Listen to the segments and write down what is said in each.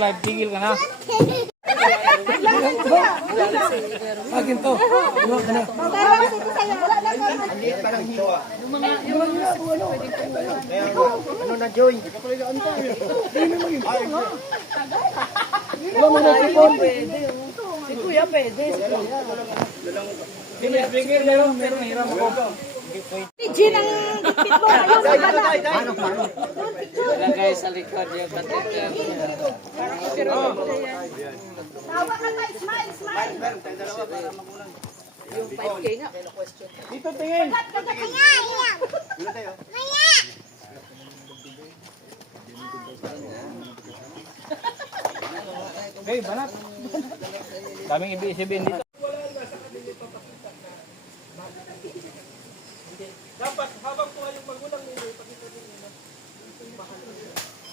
live, tigil ka na. Akin to. Ano ka na? Ano na, Joy? Wala mo na tipon. Si Kuya pwede. Bigil meron hiram ako. Gin ang gitpit mo ngayon. Lagay sa likod yung katika. Tawa ka na, smile, smile. Yung 5K nga. Dito tingin. Okay, banat. Daming ibig-sabihin dito. Dapat habang buhay yung magulang ninyo,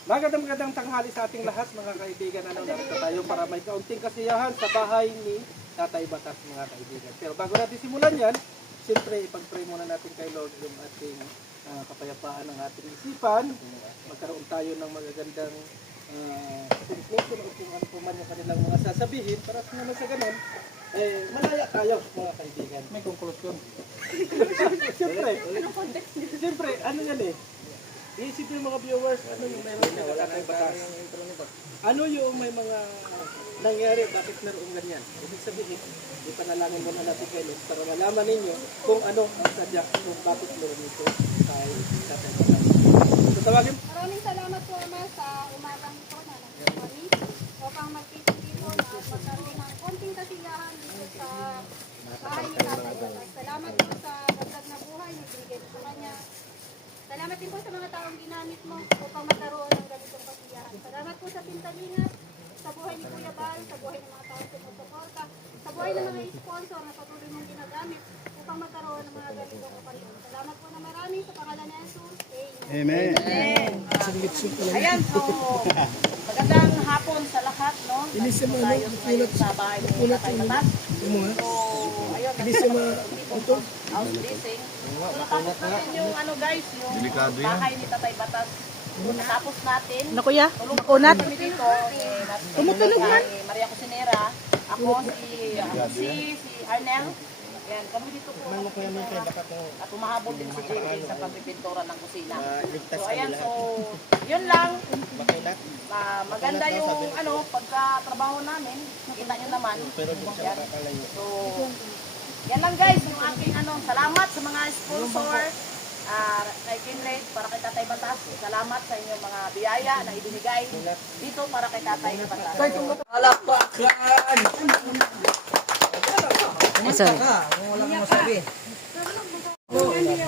magandang tanghali sa ating lahat mga kaibigan. Narito tayo para may kaunting kasiyahan sa bahay ni Tatay Batas mga kaibigan. Pero bago natin simulan yan, siyempre ipag-pray muna natin kay Lord yung ating kapayapaan ng ating isipan. Magkaroon tayo ng magagandang conclusion o kung ano po man yung kanilang mga sasabihin para naman sa ganun, malaya tayo mga kaibigan. May conclusion. Siyempre, ano yan iisip yung mga viewers, ano yung meron na wala kang batas. Ano yung may mga nangyari, bakit meron ganyan. Ibig sabihin, ipanalangin mo na natin kayo para malaman ninyo kung ano ang sadya kung bakit meron ito kay Tatay Batas. So tawagin. Maraming salamat po Ama sa umagang ito na nandito kami upang magkita-dito na magkaroon ng konting kasiyahan dito sa bahay ni Tatay Batas. Salamat po sa dagdag na buhay na binigay mo sa kanya. Salamat din po sa mga taong ginamit mo upang magkaroon ng ganitong kasiyahan. Salamat po sa Pintalingat, sa buhay ni Kuya Bal, sa buhay ng mga taong sumusuporta, sa buhay ng mga sponsor na patuloy mong ginagamit upang magkaroon ng mga ganitong kapalitan. Salamat po na marami sa pangalan ni Jesus. Amen. Amen. Ayan, so magandang hapon sa lahat, no? Nandito tayo ngayon sa bahay ni Tatay Batas. So, ayun, nandito house blessing. So, natapos natin yung ano guys, yung bahay ni Tatay Batas. Natapos natin. Ano kuya? Tulong kami dito. Tumutulog man. Maria Cusinera. Ako si Arnel. Yan, kami dito po. At umahabol din si JJ sa pagpipintura ng kusina. So ayan, so yun lang. Maganda yung pagkatrabaho namin. Kita nyo naman. Yan. So yan lang guys, yung aking salamat sa mga sponsor. Kay Kinley, para kay Tatay Batas. Salamat sa inyong mga biyaya na ibinigay dito para kay Tatay Batas. Alapakan! Kumusta ka? Wala mo masabi.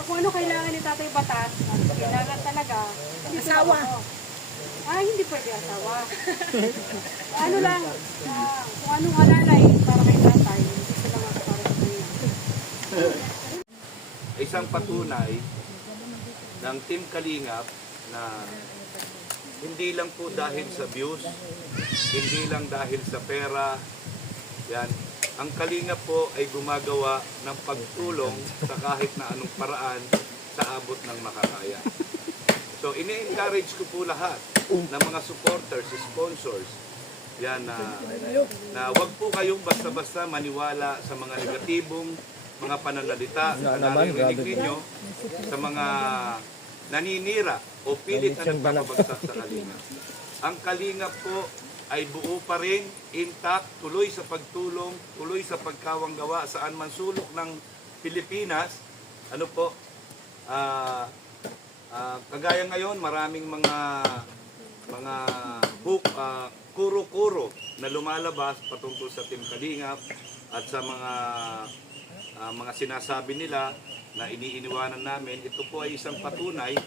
Kung ano kailangan ni Tatay Batas, kailangan talaga. Asawa. Hindi pwede asawa. Ano lang, kung anong alalay para kay Tatay, hindi sila para sa kanya. Isang patunay ng Team Kalingap na hindi lang po dahil sa views, hindi lang dahil sa pera, yan. Ang Kalingap po ay gumagawa ng pagtulong sa kahit na anong paraan sa abot ng makakaya. So ini-encourage ko po lahat ng mga supporters, sponsors, yan na wag po kayong basta-basta maniwala sa mga negatibong mga pananalita na naririnig ninyo sa mga naninira o pilit na nagpapabagsak sa Kalingap. Ang Kalingap po ay buo pa rin, intact, tuloy sa pagtulong, tuloy sa pagkawanggawa saan man sulok ng Pilipinas. Ano po, kagaya ngayon, maraming mga kuro-kuro na lumalabas patungkol sa Team Kalingap at sa mga sinasabi nila na iniiwanan namin. Ito po ay isang patunay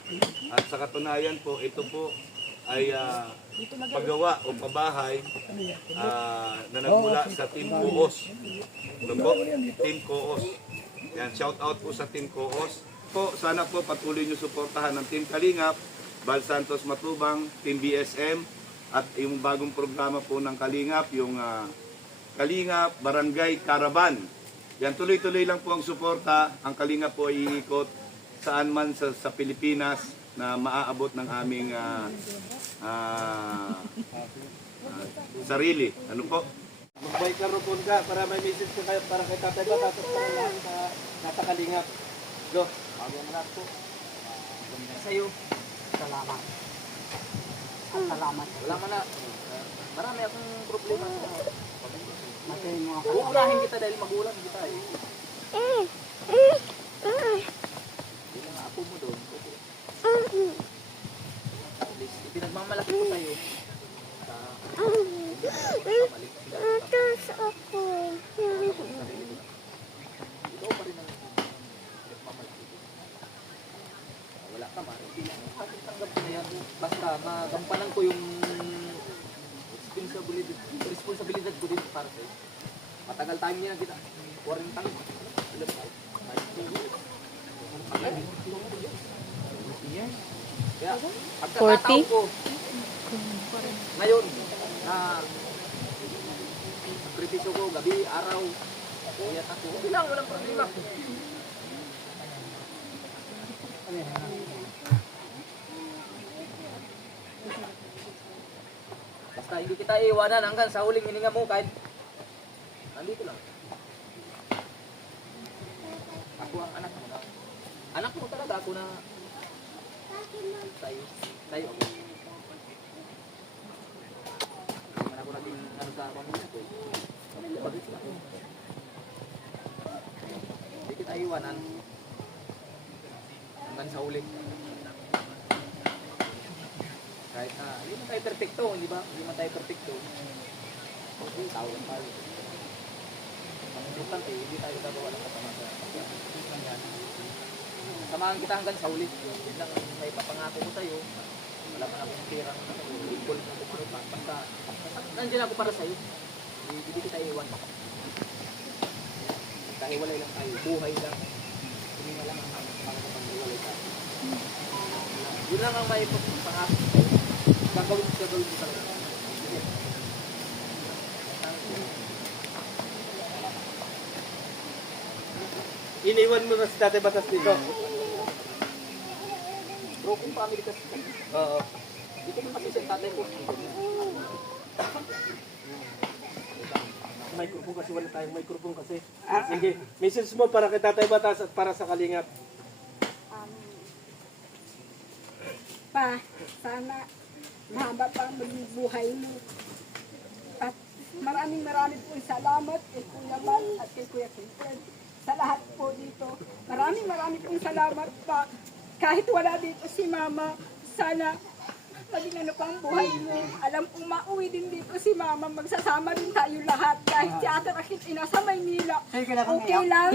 at sa katunayan po, ito po ay paggawa o pabahay na nagmula sa Team Koos. Ano po? Team Koos. Yan, shout out po sa Team Koos. Po, sana po patuloy nyo suportahan ng Team Kalingap, Bal Santos Matubang, Team BSM, at yung bagong programa po ng Kalingap, yung Kalingap Barangay Caravan. Yan, tuloy-tuloy lang po ang suporta. Ang Kalingap po ay iikot saan man sa Pilipinas na maaabot ng aming sarili. Ano po? Mag-microphone ka para may message ko kayo para kay Tatay Batas at para lang sa nasa Kalingap. Go. Sa'yo, salamat. At salamat. Wala man na. Marami akong problema sa uulahin kita dahil magulang kita eh. Hindi lang ako mo doon. At least, pinagmamalaki ko sa'yo. Ikaw pa rin ang pinagmamalaki ko. Wala ka man. Tanggap ko na yan. Basta magampanan ko yung responsibilidad ko din para sa'yo. Matagal tayo niya kita. 40 tayo. Ilan tayo? 5 years. Kaya, pagkakataon ko, ngayon, na sakripisyo ko, gabi, araw, kuyat ako. Bilang, walang problema. Basta hindi kita iiwanan hanggang sa huling hininga mo kahit nandito lang. Ako ang anak mo na. Anak mo talaga ako na tayo ako. Hindi man ako naging ano sa pamilya ko. Bagay sila. Hindi kita iiwanan hanggang sa huling. Kahit na, hindi man tayo perfecto, hindi ba? Hindi man tayo perfecto. Hindi, tao lang tayo. Ang importante, hindi tayo gagawa ng kasama sa pagkakas. Samahan kita hanggang sa huli. Yun lang may papangako ko sa'yo. Wala man akong tirang equal na bukro pa. Basta, nandiyan ako para sa'yo. Hindi kita iwan. Kahiwalay lang tayo. Buhay lang. Hindi nga lang ang pangkapag-iwalay tayo. Yun lang ang may pangako. Gagawin ko talaga. Iniwan mo na si Tatay Batas dito. Broken family kasi. Oo. Hindi ko man kasi sa tatay ko. Microphone kasi wala tayong microphone kasi. Sige, message mo para kay Tatay Batas at para sa Kalingap. Pa, sana mahaba pa ang maging buhay mo. At maraming pong salamat kay Kuya Bal at kay Kuya Quinten. Sa lahat po dito. Maraming pong salamat pa. Kahit wala dito si Mama, sana maging ano pa ang buhay mo. Alam kong mauwi din dito si Mama, magsasama din tayo lahat. Kahit si Ate Rakit nasa Maynila, okay lang. Okay lang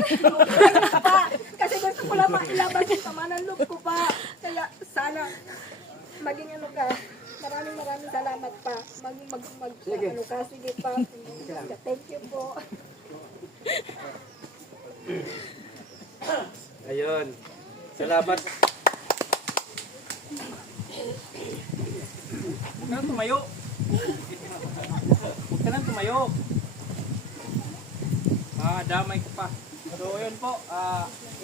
pa. Kasi gusto ko lang mailabas yung sama ng loob ko pa. Kaya sana maging ano ka. Maraming salamat pa. Ano ka, sige pa. Thank you po. Ayun. Salamat. Huwag ka nang tumayo. Huwag ka nang tumayo. Damay ko pa. So yun po,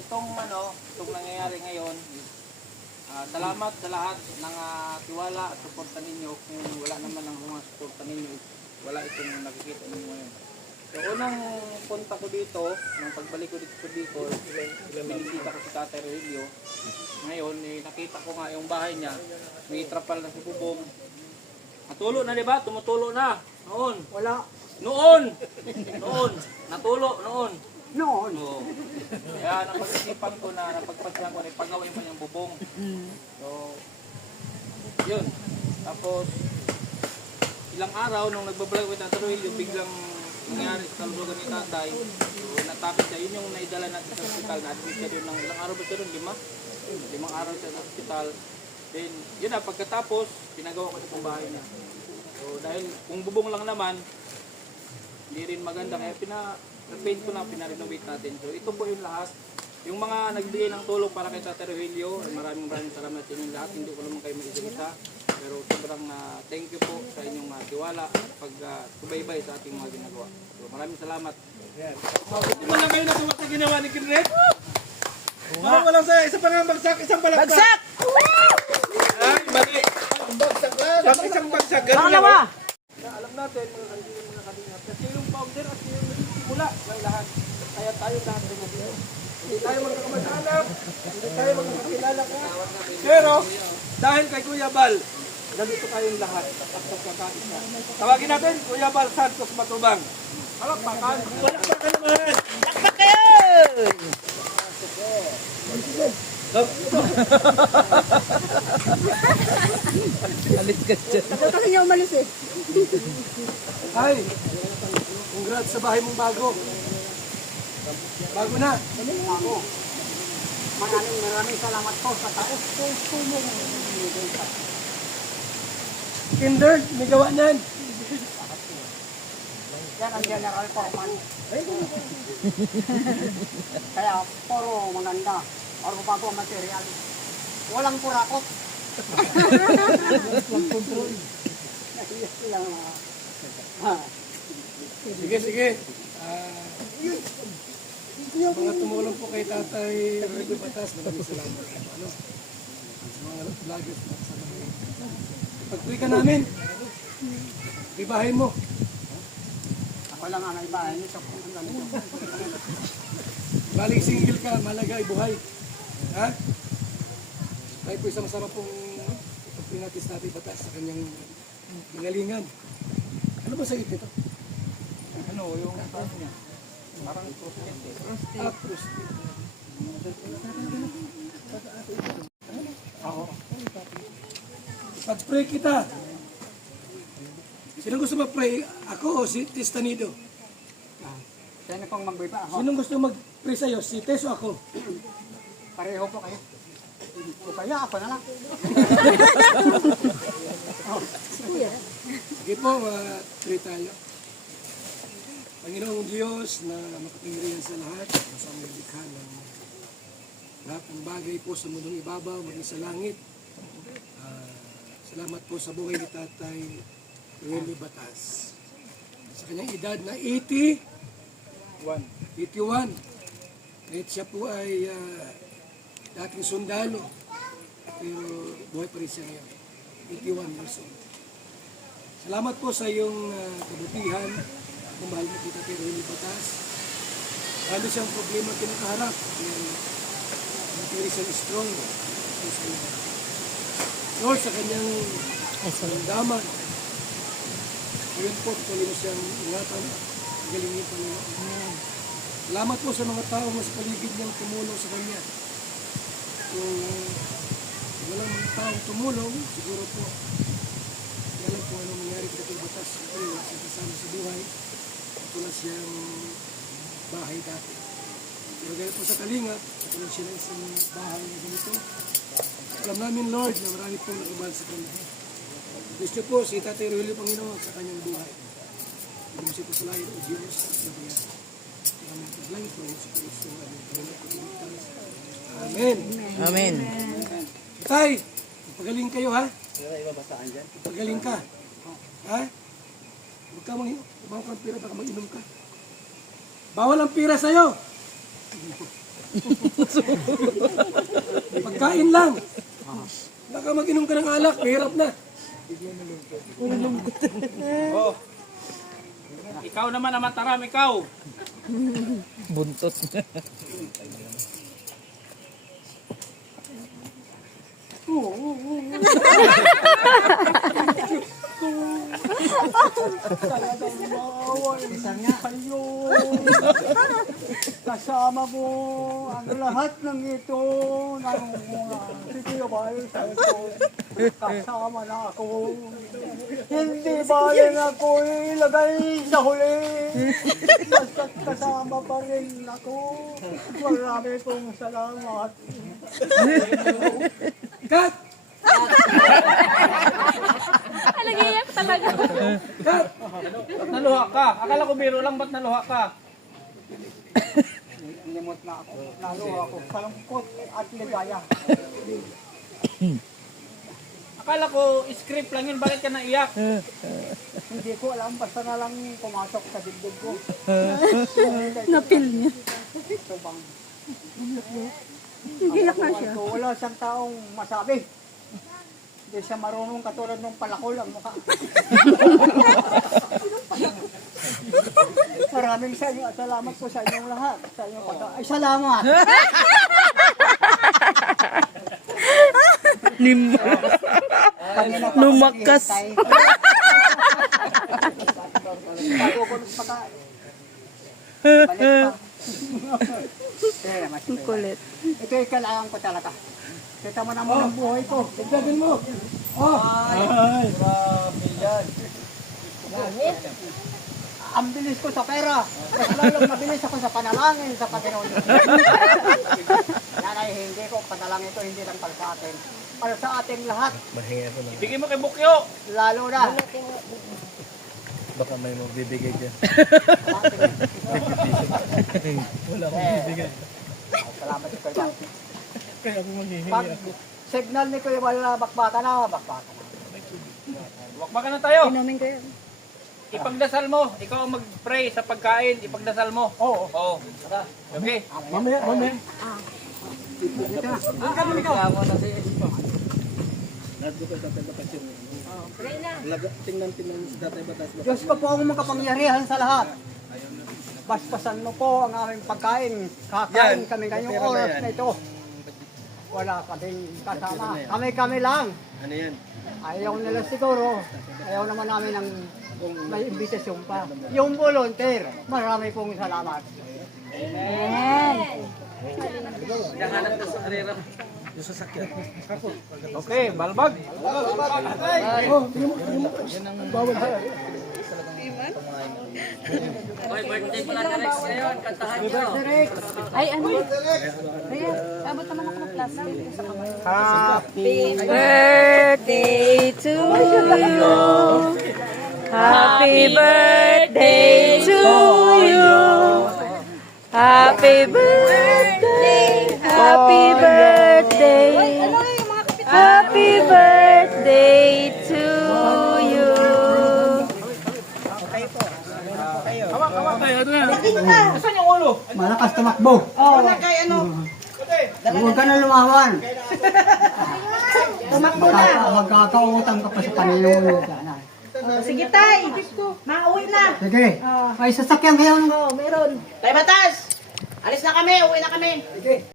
itong nangyayari ngayon, salamat sa lahat ng tiwala at suporta ninyo. Kung wala naman ang mga suporta ninyo, wala itong nakikita ninyo ngayon. So unang punta ko dito, nung pagbalik ko dito sa Bicol, binisita ko si Tatay Rogelio. Ngayon, nakita ko nga yung bahay niya, may trapal na sa bubong. Natulo na, di ba? Tumutulo na. Noon. Wala. Noon. Natulo, noon. Noon. Oo. Kaya napag-isipan ko na, napagpasyan ko na ipagawin mo yung bubong. So, yun. Tapos, ilang araw nung nagbablog ko Tatay Rogelio, biglang nangyari sa kalusugan ni Tatay. So, natapit siya. Yun yung naidala natin sa hospital. Na-admit siya doon ng ilang araw ba siya doon? 5? 5 araw siya sa hospital. Then, yun na, pagkatapos, pinagawa ko sa itong bahay niya. So, dahil kung bubong lang naman, hindi rin maganda. Kaya pina-paint ko na, pina-renovate natin. So, ito po yung lahat. Yung mga nagbigay ng tulong para kay Tatay Rogelio, maraming salamat sa inyong lahat. Hindi ko naman kayo mag-isa. Pero sobrang thank you po sa inyong tiwala at pag-subaybay sa ating mga ginagawa. So, maraming salamat. Di ba na kayo nasuwat sa ginawa ni Kinret? Parang walang saya. Isa pa nga bagsak, isang palakpak. Bagsak! Ay, mali. Bagsak lang. Isang bagsak. Ganun lang. Pangalawa! Alam na. natin, mga kalingap, kasi yung founder at yung simula ng lahat. Kaya tayo lahat ay nandito. Hindi tayo magkakamag-anak, hindi tayo magkakilala ka. Pero, dahil kay Kuya Bal, ganito kayong lahat at pagkakaisa. Tawagin natin, Kuya Bal Santos Matubang. Palakpakan. Palakpakan naman. Lakpak kayo! Kasi niya umalis eh. Ay, congrats sa bahay mong bago. Bago na. Maraming salamat po sa taos puso mo. Kinder, may gawa niyan. Yan ang general foreman. Kaya puro maganda. Or bago ang material. Walang kurakot. Nahiyas lang mga. Sige, sige. Mga tumulong po kay Tatay Rico Batas, maraming salamat. Ano? Sa mga vloggers na sa mga. Pag-pray ka namin, ibahin mo. Ako lang ang ibahin niyo sa kung ganito. Baling single ka, malagay buhay. Ha? Tayo po isang-sama pong ipag-pray natin sa Tatay Batas sa kanyang pingalingan. Ano ba sa ito? Ano, yung ano niya? Parang prostate. Ah, prostate. Pag-pray kita. Sino gusto mag-pray? Ako o si Testanido? Sino pong magbiba ako? Sino gusto mag-pray sa'yo? Si Tes o ako? Pareho po kayo. O kaya ako na lang. Sige po, pray tayo. Panginoong Diyos na makapangyarihan sa lahat, sa aming likha ng lahat ng bagay po sa mundong ibabaw, maging sa langit. Salamat po sa buhay ni Tatay Remy Batas. Sa kanyang edad na 81. Kahit siya po ay dating sundalo, pero buhay pa rin siya ngayon. 81 years old. Salamat po sa iyong kabutihan. Kung mahal mo kita pero hindi batas. Lalo siyang problema kinakaharap. Matiri siyang strong. Lord, sa kanyang daman. Ngayon po, tuloy mo siyang ingatan. Galingin pa nila. Salamat po sa mga tao mas paligid niyang tumulong sa kanya. Kung walang mga taong tumulong, siguro po, alam po anong nangyari sa batas. Siyempre, wala siya kasama sa buhay. Wala siyang bahay dati. Pero gaya po sa Kalinga, wala siya ng isang bahay na ganito. Alam namin, Lord, na marami pong nakabal sa kanya. Gusto po si Tatay Rogelio Panginoon sa kanyang buhay. Hindi siya po sa layo o Diyos at nabayan. Amen. Paglangit po sa Kristo. Amen. Amen. Tay, pagaling kayo ha? Pagaling ka. Ha? Huwag ka bawal kang pira, baka mag-inom ka. Bawal ang pira sa'yo. Pagkain lang. Baka mag-inom ka ng alak, mahirap na. Oh. Ikaw naman ang mataram, ikaw. Buntot. Kasama mo ang lahat ng ito ng mga sitiyabay sa ito. Kasama na ako. Hindi ba rin ako ilagay sa huli? Basta't kasama pa rin ako. Marami pong salamat. Cut! Nag-iyak talaga. Cut! Ba't naluha ka? Akala ko biro lang, ba't naluha ka? Nimot na ako. Lalo ako. Kalungkot at ligaya. Akala ko script lang yun, bakit ka naiyak? Hindi ko alam. Basta na lang pumasok sa dibdib ko. Napil niya. Ito bang Iyak na siya. wala siyang taong masabi. Hindi siya marunong katulad ng palakol ang mukha. Maraming salamat po sa inyong lahat. Sa inyong ay, salamat. Lumakas. Ang kulit. Ito yung kailangan ko talaga. Kita mo naman ang buhay ko. Tignan mo. Ay, grabe yan. Ang bilis ko sa pera. Mas lalong mabilis ako sa panalangin sa Panginoon. Yan ay hindi ko panalangin ito, hindi lang para sa atin. Para sa ating lahat. Ibigay mo kay Bukyo. Lalo na. Baka may magbibigay dyan. Wala akong bibigay. Salamat ko kayo. Kaya ako maghihingi ako. Signal ni Kuya wala bakbaka na, bakbaka na. Wakbaka na tayo. Inamin kayo. Ipagdasal mo. Ikaw ang mag-pray sa pagkain. Ipagdasal mo. Oo. Oo. Okay. Mamaya. Ang kami ko. Tingnan si Tatay Batas. Diyos ko po ang makapangyarihan sa lahat. Basbasan mo po ang aming pagkain. Kakain kami ngayong oras na ito. Wala kaming kasama. Kami lang. Ano yan? Ayaw nila siguro. Ayaw naman namin ng may imbitasyon pa. Yung volunteer, marami pong salamat. Okay, balbag. Hoy, birthday pala ni Rex ngayon. Kantahan niyo. Ay, ano? Ayan, abot naman ako ng plastic sa kamay. Birthday to you. Happy birthday to you. Happy birthday. Happy birthday. Happy birthday to you. Malakas tumakbo. Wala kay ano. Huwag ka na lumawan. Tumakbo na. Magkakautang ka pa sa Panginoon. Sige, tay. Mauwi na. Sige. Ay, sasakyan kayo. Meron. Tay Batas! Alis na kami, uwi na kami. Sige.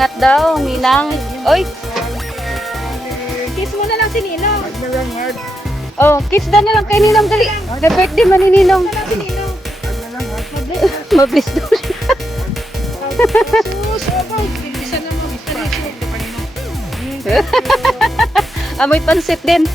Ingat daw, Ninang. Oy, Kiss mo na lang si Ninong. oh, kiss na lang kay Ninong dali. The birthday man ni Ninong. Si Ninong. Mabilis daw siya. Isa na mo. Amoy pansit din.